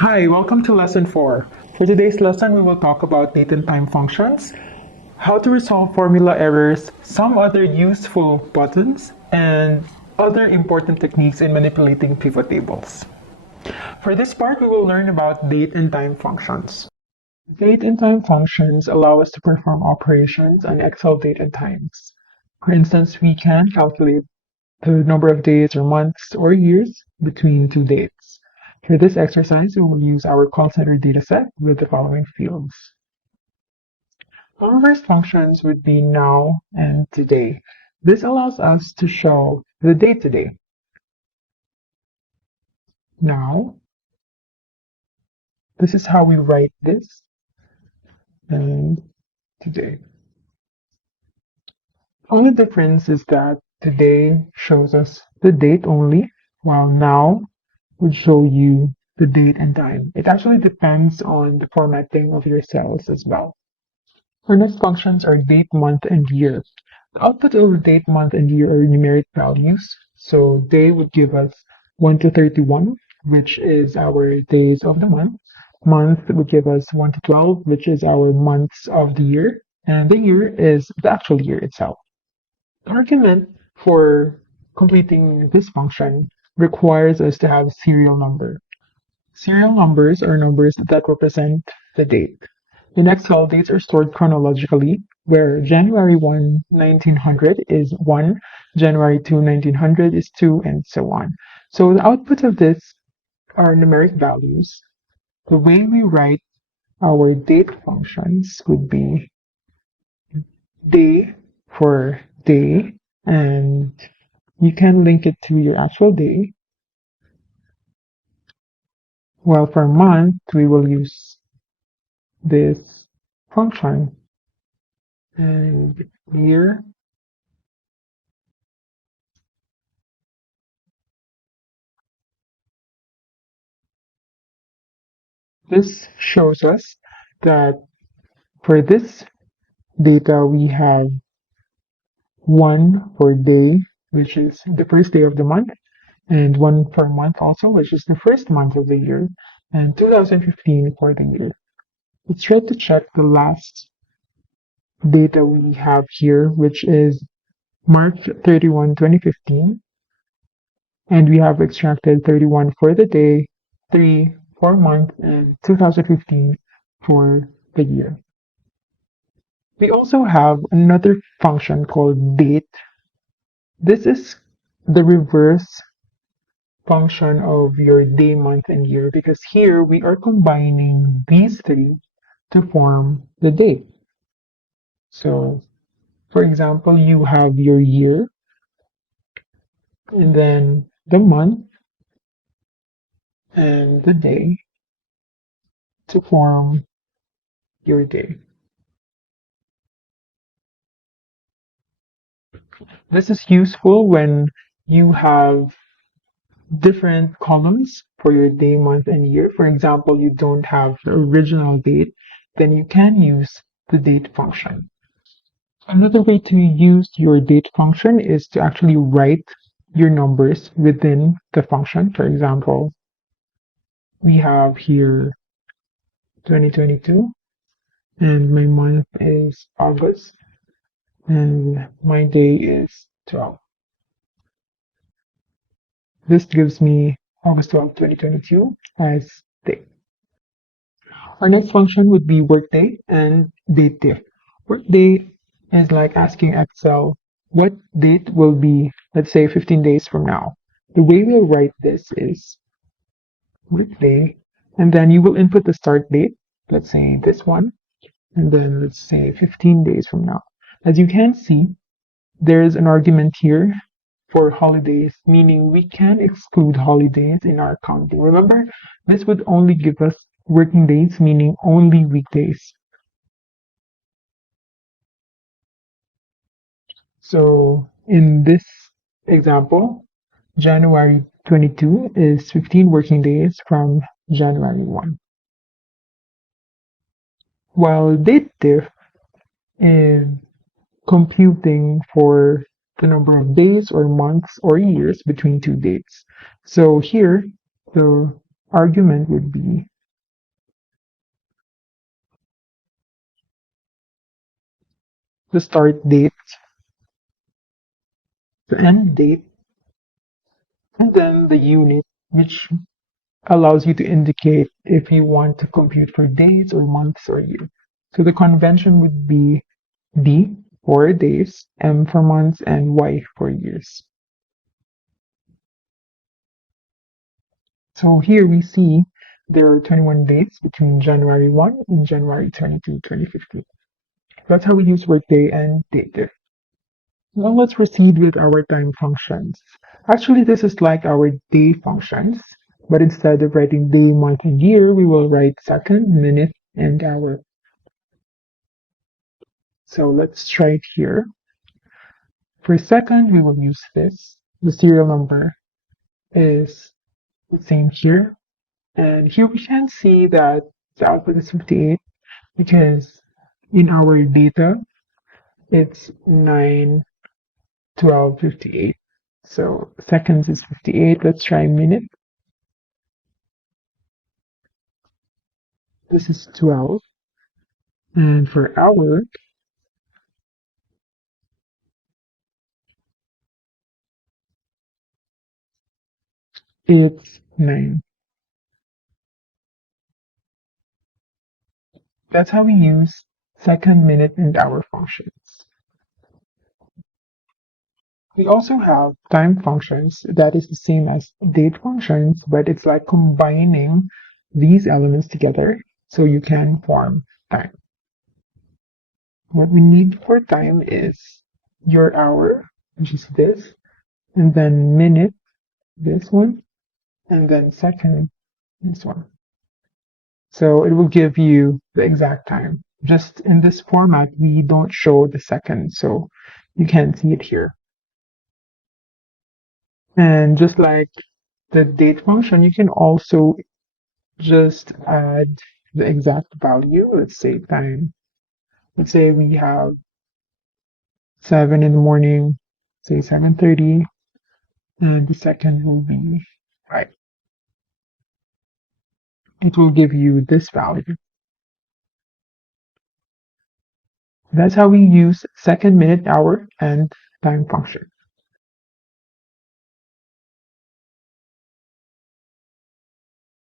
Hi, welcome to lesson 4. For today's lesson, we will talk about date and time functions, how to resolve formula errors, some other useful buttons, and other important techniques in manipulating pivot tables. For this part, we will learn about date and time functions. Date and time functions allow us to perform operations on Excel date and times. For instance, we can calculate the number of days or months or years between two dates. For this exercise, we will use our call center dataset with the following fields. Our first functions would be now and today. This allows us to show the date today. Now, this is how we write this, and today. Only difference is that today shows us the date only, while now would show you the date and time. It actually depends on the formatting of your cells as well. Our next functions are date, month, and year. The output of date, month, and year are numeric values. So day would give us 1 to 31, which is our days of the month. Month would give us 1 to 12, which is our months of the year. And the year is the actual year itself. The argument for completing this function requires us to have a serial number. Serial numbers are numbers that represent the date. In Excel, dates are stored chronologically, where January 1, 1900 is 1, January 2, 1900 is 2, and so on. So the output of this are numeric values. The way we write our date functions would be day for day, and you can link it to your actual day. While for month, we will use this function, and year, this shows us that for this data we have 1 for day, which is the first day of the month, and 1 for month also, which is the first month of the year, and 2015 for the year. Let's try to check the last data we have here, which is March 31, 2015, and we have extracted 31 for the day, 3 for month, and 2015 for the year. We also have another function called date. This is the reverse function of your day, month, and year, because here we are combining these three to form the day. So, for example, you have your year, and then the month, and the day to form your day. This is useful when you have different columns for your day, month, and year. For example, you don't have the original date, then you can use the date function. Another way to use your date function is to actually write your numbers within the function. For example, we have here 2022, and my month is August, and my day is 12. This gives me August 12, 2022 as day. Our next function would be workday and date diff. Workday is like asking Excel what date will be, let's say, 15 days from now. The way we'll write this is workday, and then you will input the start date, let's say this one, and then let's say 15 days from now. As you can see, there is an argument here for holidays, meaning we can exclude holidays in our counting. Remember, this would only give us working days, meaning only weekdays. So in this example, January 22 is 15 working days from January 1. While date diff is computing for the number of days or months or years between two dates. So here, the argument would be the start date, the end date, and then the unit, which allows you to indicate if you want to compute for days or months or year. So the convention would be D for days, M for months, and Y for years. So here we see there are 21 days between January 1 and January 22, 2015. That's how we use workday and date. Now let's proceed with our time functions. Actually, this is like our day functions, but instead of writing day, month, and year, we will write second, minute, and hour. So let's try it here. For second, we will use this. The serial number is the same here. And here we can see that the output is 58 because in our data, it's 9, 12, 58. So seconds is 58. Let's try minute. This is 12. And for hour, it's 9. That's how we use second, minute, and hour functions. We also have time functions that is the same as date functions, but it's like combining these elements together so you can form time. What we need for time is your hour, which is this, and then minute, this one, and then second, this one. So it will give you the exact time. Just in this format, we don't show the second, so you can't see it here. And just like the date function, you can also just add the exact value. Let's say time. Let's say we have 7 in the morning, say 7:30, and the second will be 5. It will give you this value. That's how we use second, minute, hour, and time function.